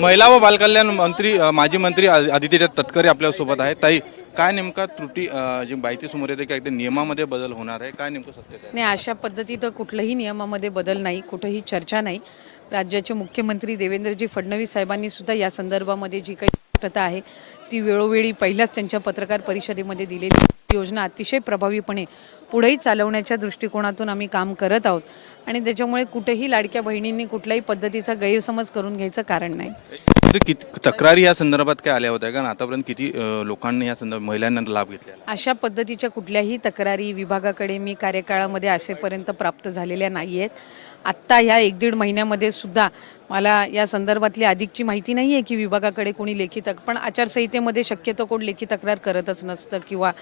महिला व बालकल्याण मंत्री माजी मंत्री आदित्य तटकरे आपल्यासोबत आहेत. ताई काय नेमका त्रुटी अ, जी माहिती समोर येते की एकदा नियमामध्ये बदल होणार आहे? काय नेमकं सत्य नाही अशा पद्धतीत कुठलंही नियमामध्ये बदल नाही कुठंही चर्चा नाही. राज्याचे मुख्यमंत्री देवेंद्रजी फडणवीस साहेबांनी सुद्धा या संदर्भामध्ये जी काही स्पष्टता आहे ती वेळोवेळी पहिल्याच त्यांच्या पत्रकार परिषदेमध्ये दिलेली योजना अतिशय प्रभावीपणे पुढेही चालवण्याच्या दृष्टिकोनातून आम्ही काम करत आहोत. आणि त्याच्यामुळे कुठेही लाडक्या बहिणींनी कुठल्याही पद्धतीचा गैरसमज करून घ्यायचं कारण नाही. तरी किती तक्रारी या संदर्भात काय आल्या होत्या? कारण आतापर्यंत किती लोकांनी या संदर्भात महिलांना लाभ घेतलेला अशा पद्धतीच्या कुठल्याही तक्रारी विभागाकडे मी कार्यकाळामध्ये असेपर्यंत प्राप्त झालेल्या नाही आहेत आत्ता ह्या एक दीड महिन्यामध्ये सुद्धा मला या संदर्भातली अधिकची माहिती नाही आहे की विभागाकडे कोणी लेखी तक पण आचारसंहितेमध्ये शक्यतो कोण लेखी तक्रार करतच नसतं किंवा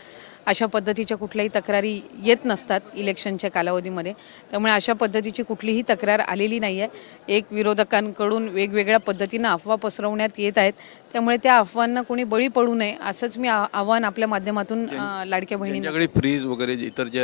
अशा पद्धतीच्या कुठल्याही तक्रारी येत नसतात इलेक्शनच्या कालावधीमध्ये. त्यामुळे अशा पद्धतीची कुठलीही तक्रार आलेली नाही आहे. एक विरोधकांकडून वेगवेगळ्या पद्धतीनं अफवा पसरवण्यात येत आहेत. त्यामुळे त्या अफवांना कोणी बळी पडू नये असंच मी आव्हान आपल्या माध्यमातून लाडक्या ज्यांच्याकडे फ्रीज वगैरे इतर जे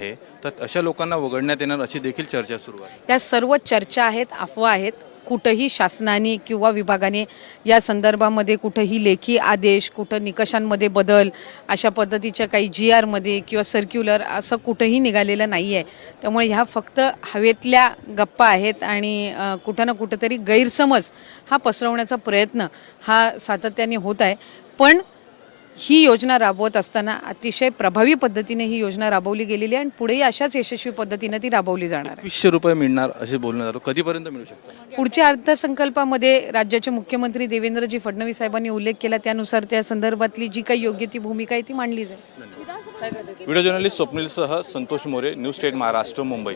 आहे तर अशा लोकांना वगळण्यात येणार अशी देखील चर्चा सुरू आहे. या सर्व चर्चा आहेत अफवा आहेत कुठंही शासनाने किंवा विभागाने या संदर्भामध्ये कुठंही लेखी आदेश कुठं निकषांमध्ये बदल अशा पद्धतीच्या काही जी आरमध्ये किंवा सर्क्युलर असं कुठंही निघालेलं नाही आहे त्यामुळे ह्या फक्त हवेतल्या गप्पा आहेत आणि कुठं ना कुठंतरी गैरसमज हा पसरवण्याचा प्रयत्न हा सातत्याने होत आहे. पण ही योजना राबवत असताना अतिशय प्रभावी पद्धतीने ही योजना राबवली गेलेली आहे आणि पुढेही अशाच यशस्वी पद्धतीने ती राबवली जाणार आहे. वीसशे रुपये मिळणार असे बोलण्यात आलं कधीपर्यंत मिळू शकतं? पुढच्या अर्थसंकल्पामध्ये राज्याचे मुख्यमंत्री देवेंद्रजी फडणवीस साहेबांनी उल्लेख केला. त्यानुसार त्या संदर्भातली जी काही योग्य ती भूमिका आहे ती मांडली जाईल. व्हिडिओ जर्नलिस्ट स्वप्नीलसह संतोष मोरे न्यूज स्टेट महाराष्ट्र मुंबई.